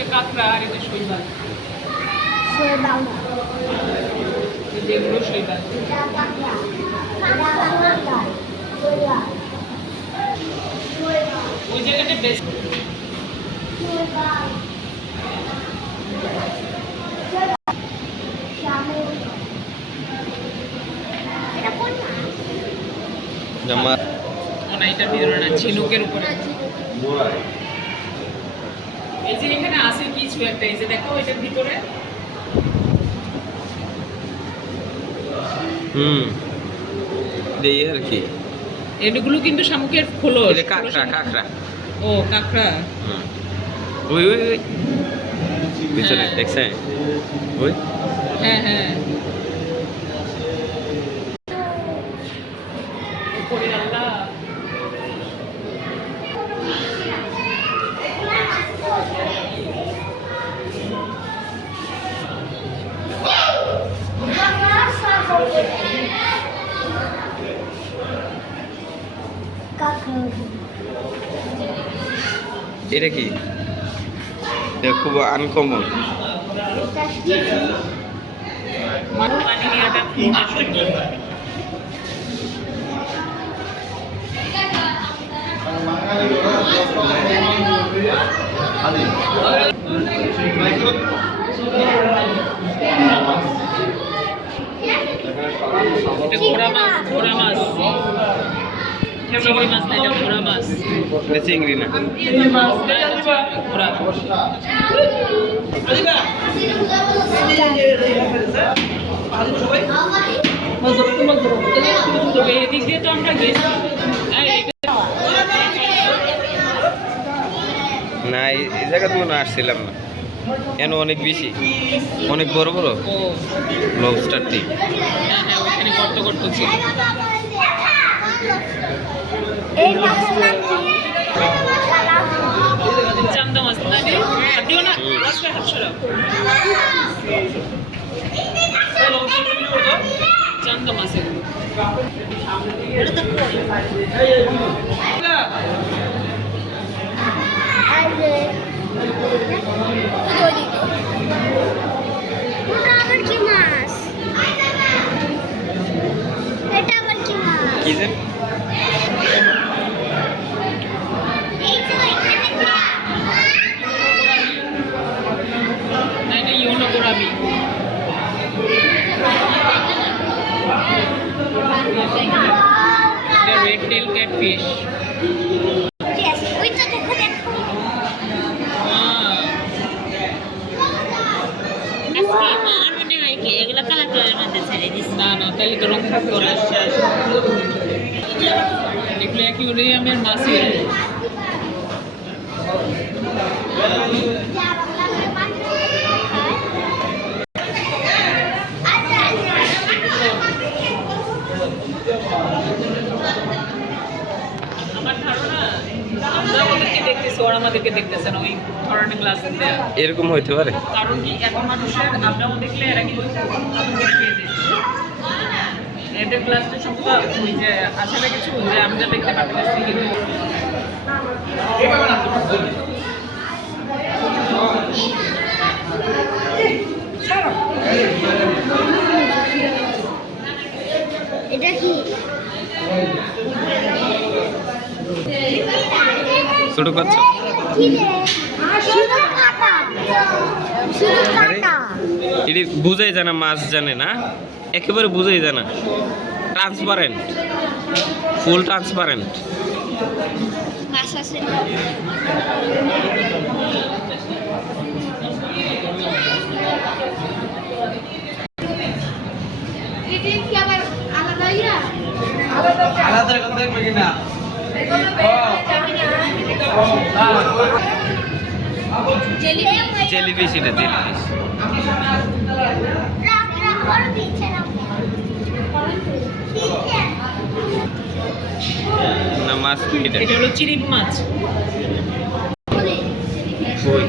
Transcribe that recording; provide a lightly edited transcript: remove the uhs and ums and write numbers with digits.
এটা কাঁকড়া আর এটা শৈবাল। যেগুলো শৈবাল। ওই জায়গাটা বেশ এটার ভিতরে না, ঝিনুকের উপরে। এই যে এখানে আছে কিছু একটা, এই যে দেখো এটার ভিতরে। এই আর কি, এগুলো কিন্তু শামুকের খোলস। এটা কাঁকড়া, কাঁকড়া। ও কাঁকড়া। ওই ওই ওই ভিতরে দেখছেন? ওই হ্যাঁ হ্যাঁ। উপরে আল্লাহ। এটা কি? এটা খুব আনকমন। ঘোড়া মাছ, ঘোড়া মাছ, চিংড়ি মাছ না, এটা ঘোড়া মাছ। এটা চিংড়ি না, ঘোড়া। এদিক দিয়ে তো আমরা গেছি না, এই জায়গা তো মনে আসছিলাম না। কেন অনেক বেশি, অনেক বড় বড় লবস্টার টি। হ্যাঁ হ্যাঁ, ওইখানে গর্ত গর্ত ছিল। চান্দা মাছ না রে, দিও না, আজকে হাত সরাও। চান্দা মাছ এগুলো। কি যে এটা ইয়োনো গোরামি। এটা রেড টেল ক্যাটফিশ। না না, তাহলে তো রং থাকতো না। এগুলো অ্যাকুয়ারিয়ামের মাছের। আমার ধারণা আমরা ওদেরকে দেখতেছি, ওরা আমাদেরকে দেখতেছে না, ওই ধরনের গ্লাস দেয়া। এরকম হইতে পারে। কারণ কি এখন মানুষের আমরাও দেখলে এরা কিন্তু আমাদের খেয়ে দিচ্ছে। এদের ক্লাসটা সম্ভব ওই যে আসলে কিছু যে আমরা দেখতে পাচ্ছি কিন্তু এটা কি? ছোট কচ্ছ। এটি বুঝাই জানা, মাছ জানে না, একেবারে বুঝাই জানা। ট্রান্সপারেন্ট, ফুল ট্রান্সপারেন্ট। মাছ আছে। আলাদা কথা দেখবে কিনা? জেলিফিশ, এটা জেলিফিশ না, মাছ এটা হলো চিরিপ মাছ। কই